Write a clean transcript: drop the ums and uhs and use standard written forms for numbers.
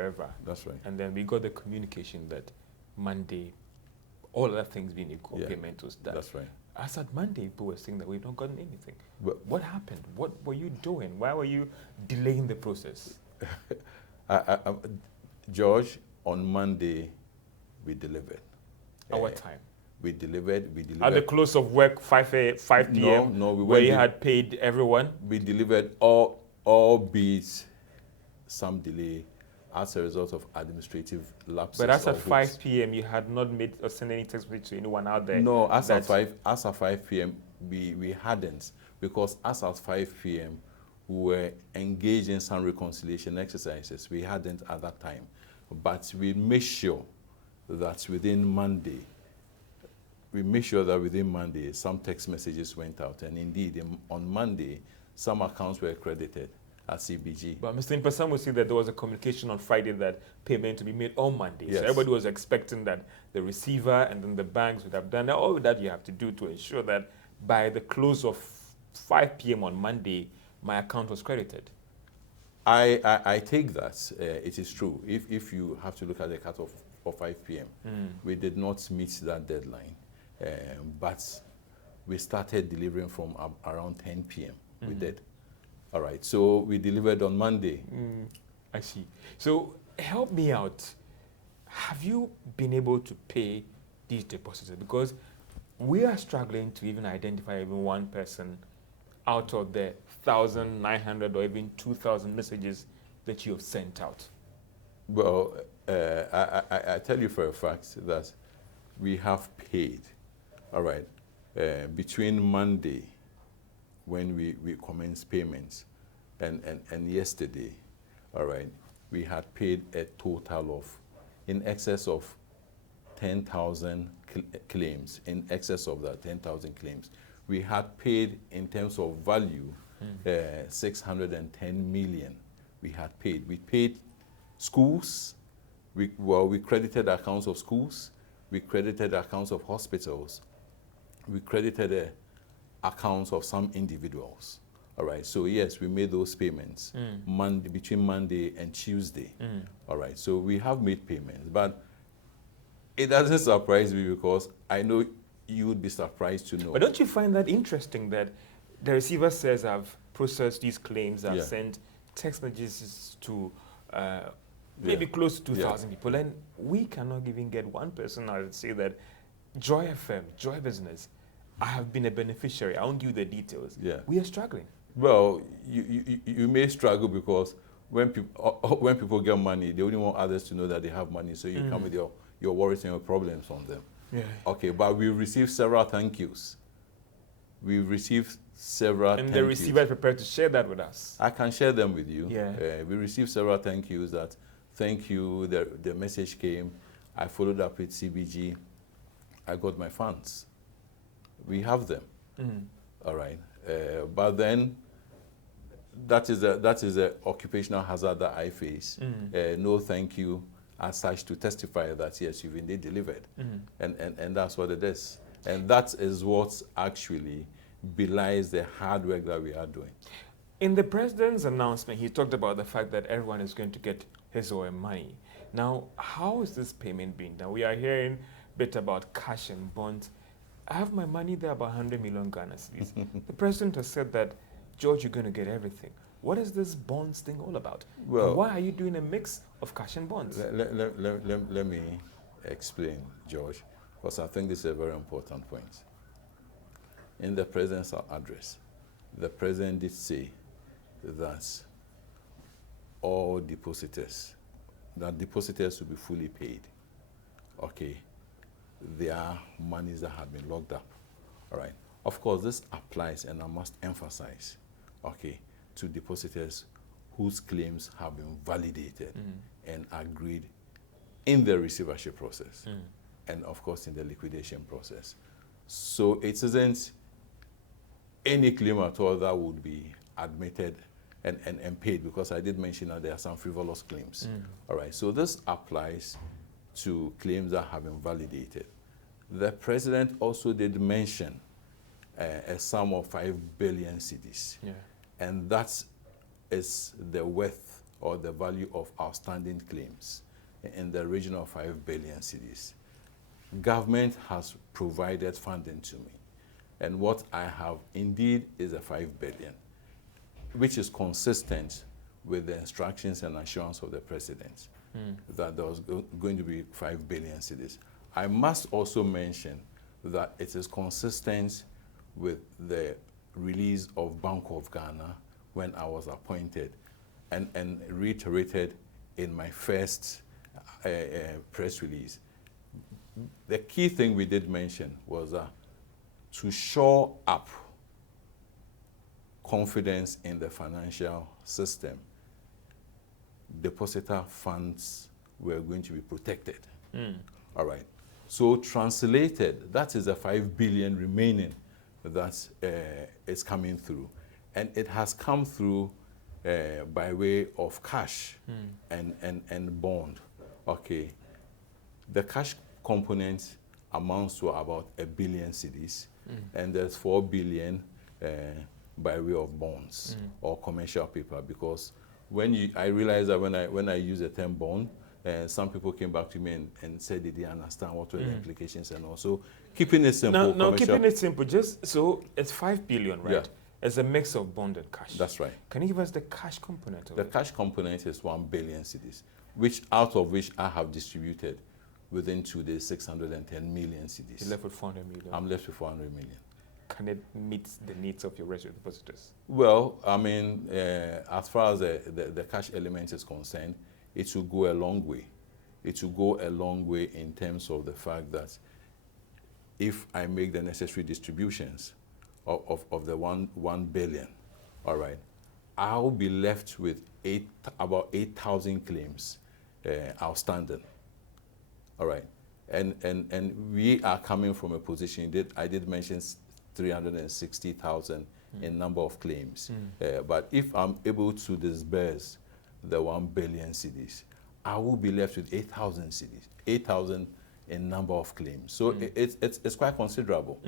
wherever. That's right. And then we got the communication that Monday, all other things being equal, payment was done. That's right. As at Monday, people were saying that we've not gotten anything. Well, what happened? What were you doing? Why were you delaying the process? George, on Monday, we delivered. Our time. We delivered. At the close of work, 5 p.m. No, where you had paid everyone. We delivered all beats, some delay as a result of administrative lapses. But as at 5 p.m., you had not made or sent any text message to anyone out there. No, as at 5 p.m., we hadn't, because as at 5 p.m., we were engaged in some reconciliation exercises. We hadn't at that time, but we made sure that within Monday, some text messages went out. And indeed, on Monday, some accounts were credited at CBG. But Mr. Impasam would see that there was a communication on Friday that payment to be made on Monday. Yes. So everybody was expecting that the receiver and then the banks would have done all that you have to do to ensure that by the close of 5 p.m. on Monday, my account was credited. I take that. It is true. If you have to look at the cutoff for 5 p.m., we did not meet that deadline. But we started delivering from around 10 p.m. We did. All right. So we delivered on Monday. I see. So help me out. Have you been able to pay these depositors? Because we are struggling to even identify even one person out of the 1,900 or even 2,000 messages that you have sent out. Well, I tell you for a fact that we have paid. All right. Between Monday, when we commenced payments, and yesterday, all right, we had paid a total of in excess of 10,000 claims. In excess of that 10,000 claims, we had paid in terms of value 610 million. We had paid. We paid schools. We credited accounts of schools. We credited accounts of hospitals. We credited accounts of some individuals. All right. So yes, we made those payments between Monday and Tuesday. All right. So we have made payments, but it doesn't surprise me because I know you would be surprised to know. But don't you find that interesting that the receiver says I've processed these claims, I've sent text messages to maybe close to 2,000 people, and we cannot even get one person out and say that Joy FM, Joy Business, I have been a beneficiary. I won't give you the details. We are struggling. Well, you may struggle because when people get money, they only want others to know that they have money, so you come with your worries and your problems on them. Okay, but we received several thank yous. We received several and the receiver is prepared to share that with us. I can share them with you. We received several thank yous that, thank you, the message came. I followed up with CBG. I got my funds. We have them. All right. But then that is the occupational hazard that I face. No thank you as such to testify that yes, you've indeed delivered. And that's what it is. And that is what actually belies the hard work that we are doing. In the president's announcement, he talked about the fact that everyone is going to get his or her money. Now, how is this payment being done? We are hearing a bit about cash and bonds. I have my money there, about 100 million Ghana cedis. The president has said that, George, you're going to get everything. What is this bonds thing all about? Well, and why are you doing a mix of cash and bonds? Let me explain, George, because I think this is a very important point. In the president's address, the president did say that all depositors will be fully paid. Okay. There are monies that have been locked up. All right. Of course, this applies, and I must emphasize, okay, to depositors whose claims have been validated and agreed in the receivership process, and of course in the liquidation process. So it isn't any claim at all that would be admitted and paid, because I did mention that there are some frivolous claims. All right. So this applies to claims that have been validated. The president also did mention a sum of 5 billion cedis. And that is the worth or the value of outstanding claims in the region of 5 billion cedis. Government has provided funding to me. And what I have indeed is a 5 billion, which is consistent with the instructions and assurance of the president that there was going to be 5 billion cedis. I must also mention that it is consistent with the release of Bank of Ghana when I was appointed, and reiterated in my first press release. The key thing we did mention was to shore up confidence in the financial system, depositor funds were going to be protected. All right. So translated, that is the 5 billion remaining that is coming through. And it has come through by way of cash and bond. Okay. The cash component amounts to about 1 billion cedis, and there's 4 billion by way of bonds or commercial paper, because I realized that when I use the term bond, some people came back to me and said they didn't understand what were the implications, and also keeping it simple. No, keeping it simple. Just so it's 5 billion, right? Yeah. It's a mix of bond and cash. That's right. Can you give us the cash component of The it? cash component is 1 billion cedis, out of which I have distributed within 2 days 610 million cedis. You're left with 400 million. I'm left with 400 million. Can it meet the needs of your registered depositors? Well, I mean, as far as the cash element is concerned, it will go a long way. It will go a long way in terms of the fact that if I make the necessary distributions of the 1 billion, all right, I'll be left with about 8,000 claims outstanding. All right, and we are coming from a position, I did mention 360,000 in number of claims. But if I'm able to disburse the 1 billion cedis, I will be left with 8,000 cedis, 8,000 in number of claims. So it's quite considerable.